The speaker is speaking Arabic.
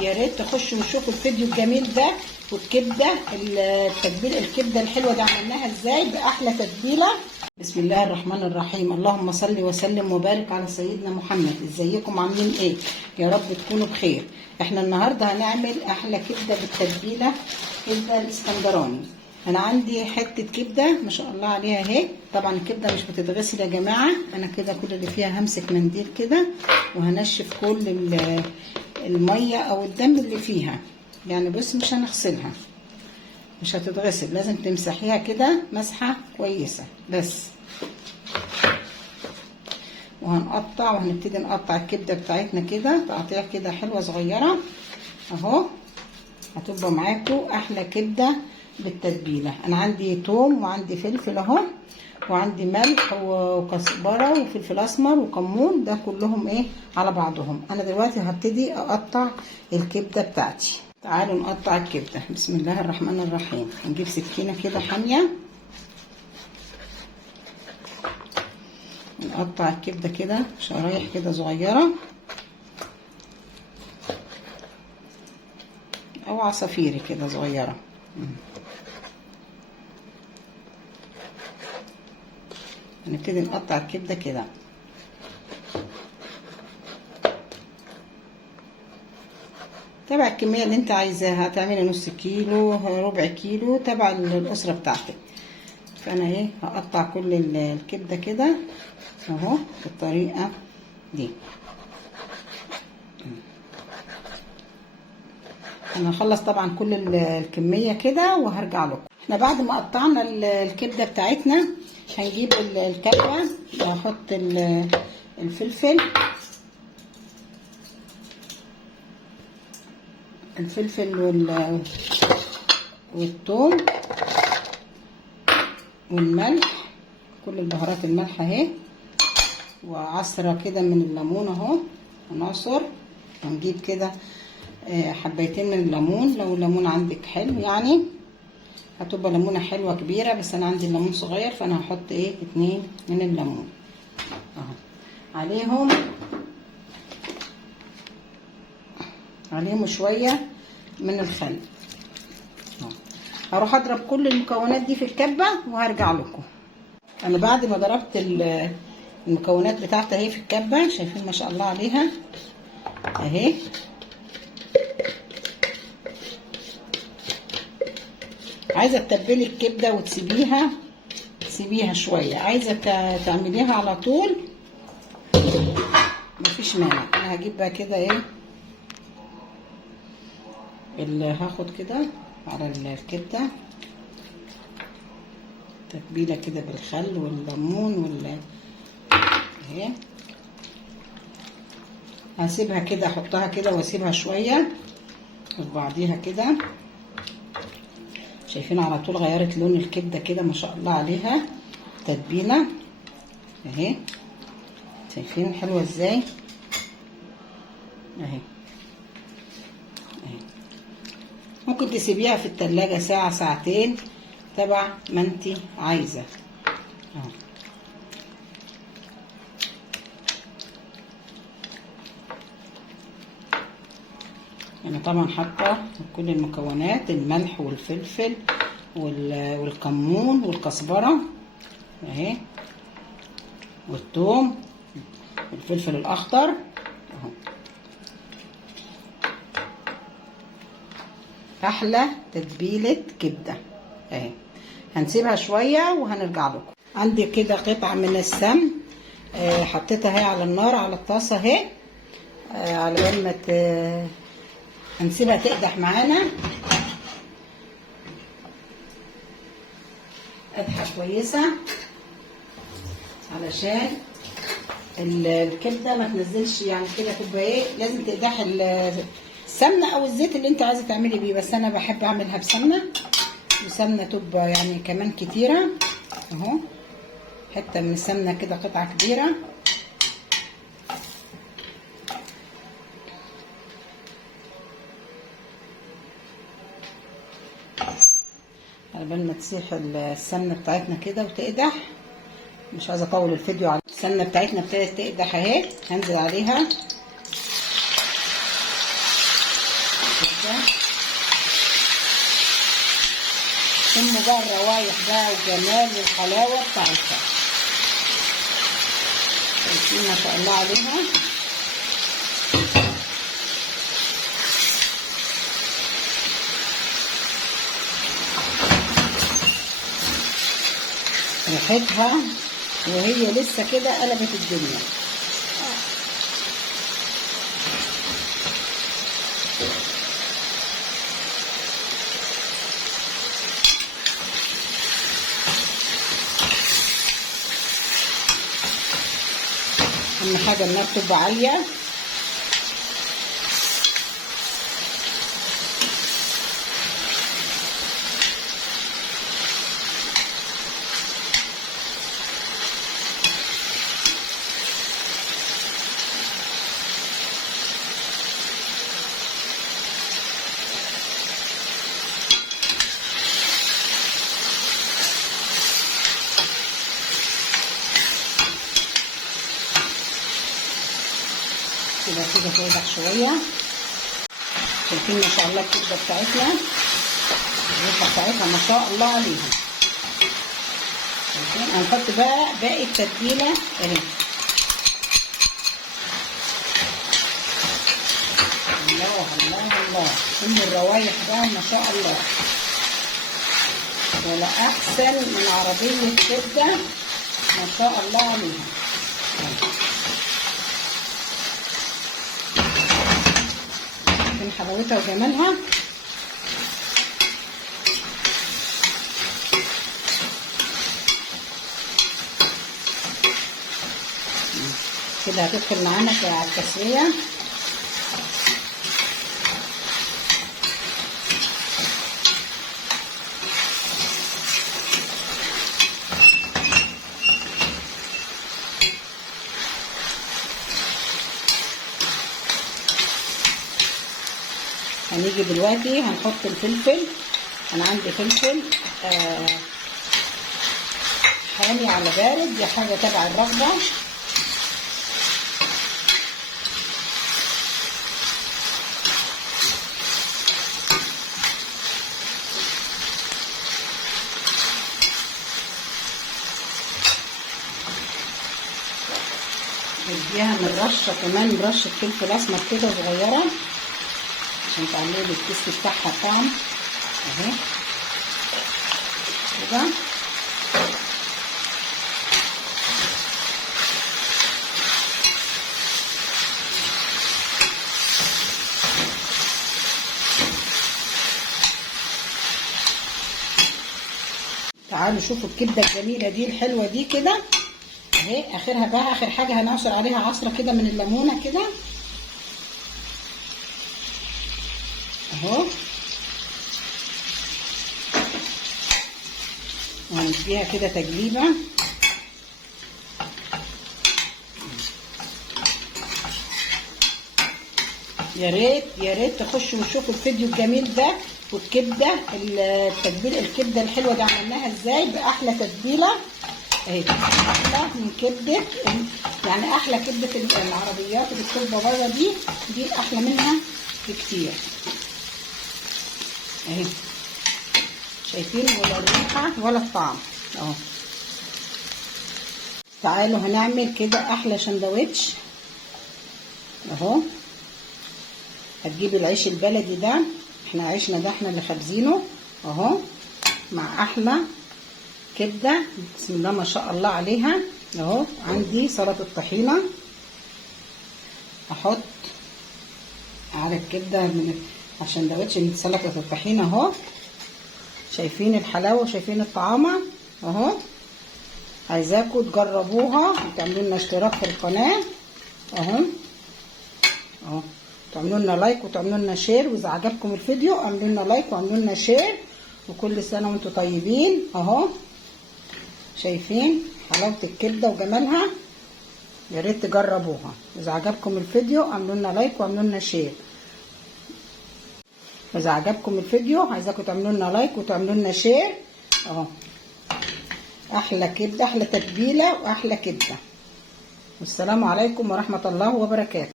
يا ريت تخشوا وتشوفوا الفيديو الجميل ده، والكبده التتبيله الكبده الحلوه دي عملناها ازاي باحلى تتبيله. بسم الله الرحمن الرحيم. اللهم صل وسلم وبارك على سيدنا محمد. ازيكم عاملين ايه؟ يا رب تكونوا بخير. احنا النهارده هنعمل احلى كبده بالتتبيله، كبده الاسكندراني. انا عندي حته كبده ما شاء الله عليها اهي. طبعا الكبده مش بتتغسل يا جماعه، انا كده كل اللي فيها همسك منديل كده وهنشف كل الميه او الدم اللي فيها. يعني بص مش هنغسلها، مش هتتغسل، لازم تمسحيها كده مسحه كويسه بس. وهنقطع وهنبتدي نقطع الكبده بتاعتنا كده تقطيع كده حلوه صغيره اهو. هتبقى معاكم احلى كبده بالتتبيله. انا عندي توم وعندي فلفل اهو، وعندي ملح وكزبره وفلفل اسمر وكمون، ده كلهم ايه على بعضهم. انا دلوقتي هبتدي اقطع الكبده بتاعتي. تعالوا نقطع الكبده. بسم الله الرحمن الرحيم. هنجيب سكينه كده حاميه، نقطع الكبده كده شرايح كده صغيره او عصافيري كده صغيره. هنبتدي نقطع الكبده كده. تبع الكميه اللي انت عايزاها، هتعملي نص كيلو ربع كيلو تبع الاسره بتاعتك. فانا ايه هقطع كل الكبده كده اهو بالطريقه دي. انا هخلص طبعا كل الكميه كده وهرجع لكم. احنا بعد ما قطعنا الكبده بتاعتنا هنجيب الكبه وهحط الفلفل والثوم والملح، كل البهارات الملح اهي، وعصره كده من الليمون اهو ونعصر. هنجيب كده حبيتين من الليمون، لو الليمون عندك حلو يعني هتبقى ليمونه حلوه كبيره، بس انا عندي الليمون صغير فانا هحط ايه 2 من الليمون اهو. عليهم شويه من الخل اهو. هروح اضرب كل المكونات دي في الكبه وهرجع لكم. انا بعد ما ضربت المكونات بتاعتها اهي في الكبه، شايفين ما شاء الله عليها اهي. عايزه تتبلي الكبده وتسيبيها شويه، عايزه تعمليها على طول مفيش مانع. انا هجيب بقى كده ايه اللي هاخد كده على الكبده تتبيله كده بالخل والليمون اهي. هسيبها كده، احطها كده واسيبها شويه في بعضيها كده. شايفين على طول غيرت لون الكبده كده ما شاء الله عليها تتبيله اهي. شايفين حلوه ازاي اهي. ممكن تسيبيها في التلاجة ساعه ساعتين تبع ما انتي عايزه اهو. انا طبعا حاطه كل المكونات، الملح والفلفل والكمون والكزبره اهي، والثوم والفلفل الاخضر اهو. احلى تتبيله كبده اهي. هنسيبها شويه وهنرجع لكم. عندي كده قطعه من السمن حطيتها اهي على النار على الطاسه اهي، على بال ما هنسيبها تقدح معانا قدحه كويسه علشان الكبده ما تنزلش يعني كده، تبقى ايه لازم تقدحي السمنه او الزيت اللي انت عايزه تعملي بيه، بس انا بحب اعملها بسمنه، وسمنه تبقى يعني كمان كتيره اهو. حته من السمنه كده قطعه كبيره على بال ما تسيح السمنه بتاعتنا كده وتقدح. مش عايزه اطول الفيديو على السمنه بتاعتنا ابتدت تقدح اهي. هنزل عليها الكبده. ثم بقى الروايح بقى والجمال والحلاوه بتاعتها. شايفين ما شاء الله عليها. ريحتها وهي لسه كده قلبت الدنيا. اهم حاجه النار تبقى عاليه. كده توضح شويه. شايفين ما شاء الله الكبده بتاعتنا، الريحه بتاعتها ما شاء الله عليها. شايفين؟ هنحط بقى باقي التتبيله اهي. الله الله الله، كل الروايح بقى ما شاء الله، ولا احسن من عربيه كبده ما شاء الله عليها. من حلاوتها وجمالها. كده هتدخل معانا على التسويه. هنيجي دلوقتي هنحط الفلفل. انا عندي فلفل حامي على بارد، دي حاجه تبع الرغبه. نديها من رشه كمان، رشه فلفل اسمر كده صغيره عشان تعملي التيست بتاعها طعم اهي كده. تعالوا شوفوا الكبده الجميله دي الحلوه دي كده اهي. اخرها بقى، اخر حاجه هنعصر عليها عصره كده من الليمونه كده اهو، وهنديها كده تجليبه. يا ريت يا ريت تخشوا وتشوفوا الفيديو الجميل ده، والكبده التتبيله الكبده الحلوه دي عملناها ازاي باحلى تتبيله اهي. احلى من كبده، يعني احلى كبده العربيات اللي بتبقى بره دي احلى منها بكتير اهي. شايفين؟ ولا الريحه ولا الطعم اهو. تعالوا هنعمل كده احلى سندوتش اهو. هتجيبي العيش البلدي ده، احنا عيشنا ده احنا اللي خابزينه اهو، مع احلى كبده بسم الله ما شاء الله عليها اهو. عندي سلطه طحينه احط على الكبده من السندوتش من سلطه الطحينه اهو. شايفين الحلاوه وشايفين الطعامه اهو. عايزاكم تجربوها وتعملوا لنا اشتراك في القناه اهو اهو، تعملوا لنا لايك وتعملوا لنا شير، واذا عجبكم الفيديو اعملوا لنا لايك واعملوا لنا شير، وكل سنه وانتم طيبين اهو. شايفين حلاوه الكبده وجمالها؟ يا ريت تجربوها. اذا عجبكم الفيديو اعملوا لنا لايك واعملوا لنا شير. اذا عجبكم الفيديو عايزاكم تعملوا لنا لايك وتعملوا لنا شير اهو. احلى كبده، احلى تتبيله واحلى كبده. والسلام عليكم ورحمه الله وبركاته.